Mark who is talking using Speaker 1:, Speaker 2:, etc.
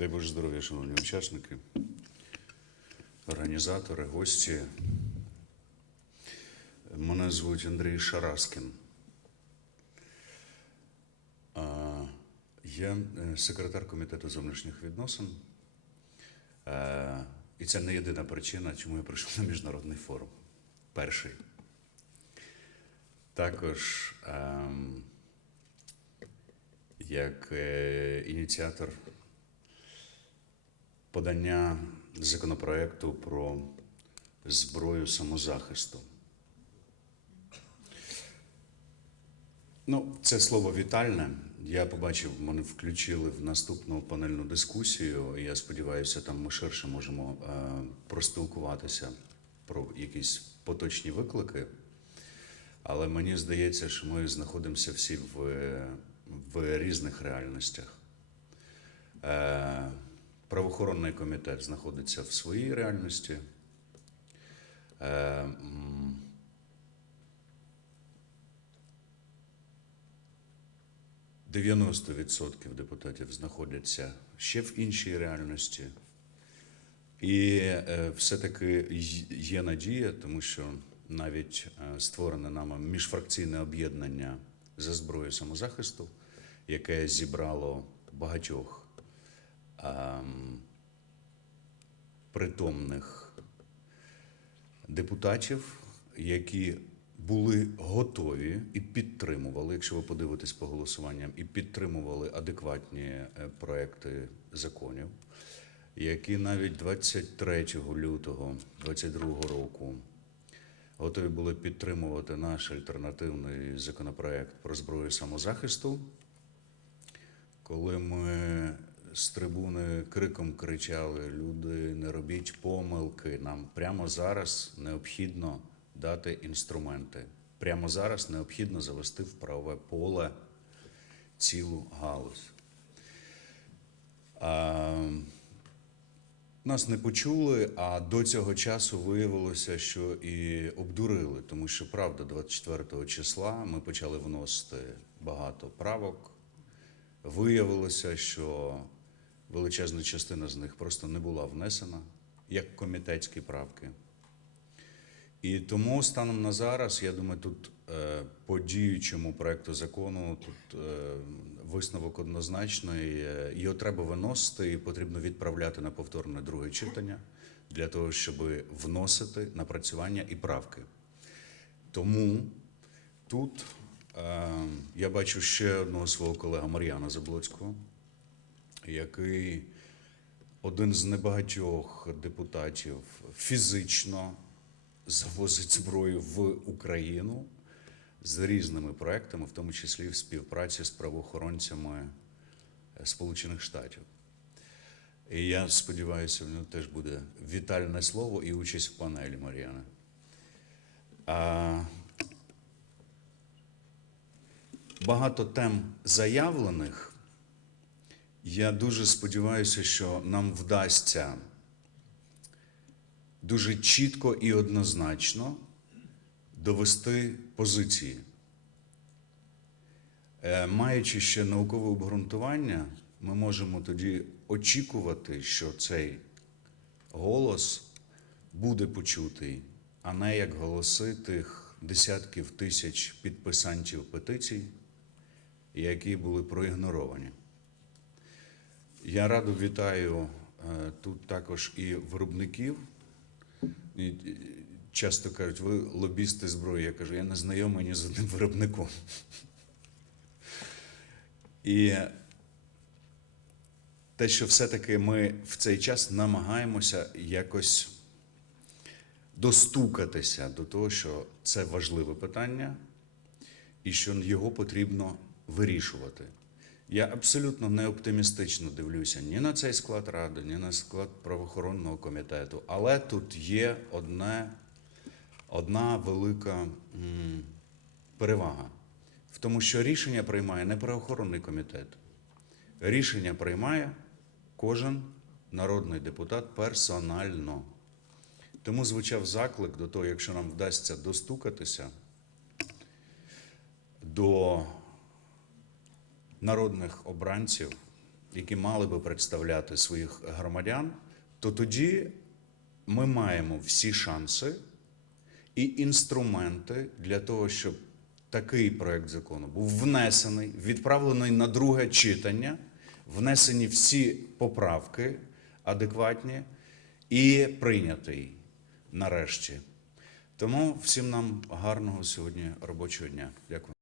Speaker 1: Дай Боже здоров'я, шановні учасники, організатори, гості. Мене звуть Андрій Шараскін. Я е, секретар комітету зовнішніх відносин. Е, І це не єдина причина, чому я прийшов на міжнародний форум. Перший. Також ем, як е, ініціатор подання законопроекту про зброю самозахисту. Ну, це слово вітальне. Я побачив, мене включили в наступну панельну дискусію. Я сподіваюся, там ми ширше можемо е, проспілкуватися про якісь поточні виклики. Але мені здається, що ми знаходимося всі в, в різних реальностях. Е, правоохоронний комітет знаходиться в своїй реальності. Е, м, – 90% депутатів знаходяться ще в іншій реальності. І е, все-таки є надія, тому що навіть е, створене нами міжфракційне об'єднання за зброєю самозахисту, яке зібрало багатьох притомних депутатів, які були готові і підтримували, якщо ви подивитесь по голосуванням, і підтримували адекватні е, проекти законів, які навіть 23 лютого 2022 року готові були підтримувати наш альтернативний законопроект про зброю самозахисту. Коли ми з трибуни криком кричали: люди, не робіть помилки, нам прямо зараз необхідно дати інструменти. Прямо зараз необхідно завести в правове поле цілу галузь. А, нас не почули, а до цього часу виявилося, що і обдурили, тому що правда, 24 числа ми почали вносити багато правок. Виявилося, що величезна частина з них просто не була внесена як комітетські правки. І тому станом на зараз, я думаю, тут е, по діючому проекту закону тут е, висновок однозначний. Е, Його треба виносити і потрібно відправляти на повторне друге читання для того, щоб вносити напрацювання і правки. Тому тут я бачу ще одного свого колега Мар'яна Заблоцького, який один з небагатьох депутатів фізично завозить зброю в Україну з різними проектами, в тому числі в співпраці з правоохоронцями е, Сполучених Штатів. І я сподіваюся, в нього теж буде вітальне слово і участь в панелі Мар'яна. Багато тем заявлених. Я дуже сподіваюся, що нам вдасться дуже чітко і однозначно довести позиції. Е, Маючи ще наукове обґрунтування, ми можемо тоді очікувати, що цей голос буде почутий, а не як голоси тих десятків тисяч підписантів петицій, які були проігноровані. Я радо вітаю е, тут також і виробників. Часто кажуть, ви лобісти зброї. Я кажу, я не знайомий ні з одним виробником. І те, що все-таки ми в цей час намагаємося якось достукатися до того, що це важливе питання і що його потрібно вирішувати. Я абсолютно не оптимістично дивлюся ні на цей склад ради, ні на склад правоохоронного комітету. Але тут є одне, одна велика м, перевага в тому, що рішення приймає не правоохоронний комітет, рішення приймає кожен народний депутат персонально. Тому звучав заклик до того, якщо нам вдасться достукатися до народних обранців які мали би представляти своїх громадян, то тоді ми маємо всі шанси і інструменти для того, щоб такий проект закону був внесений, відправлений на друге читання, внесені всі поправки адекватні і прийнятий нарешті. Тому всім нам гарного сьогодні робочого дня. Дякую.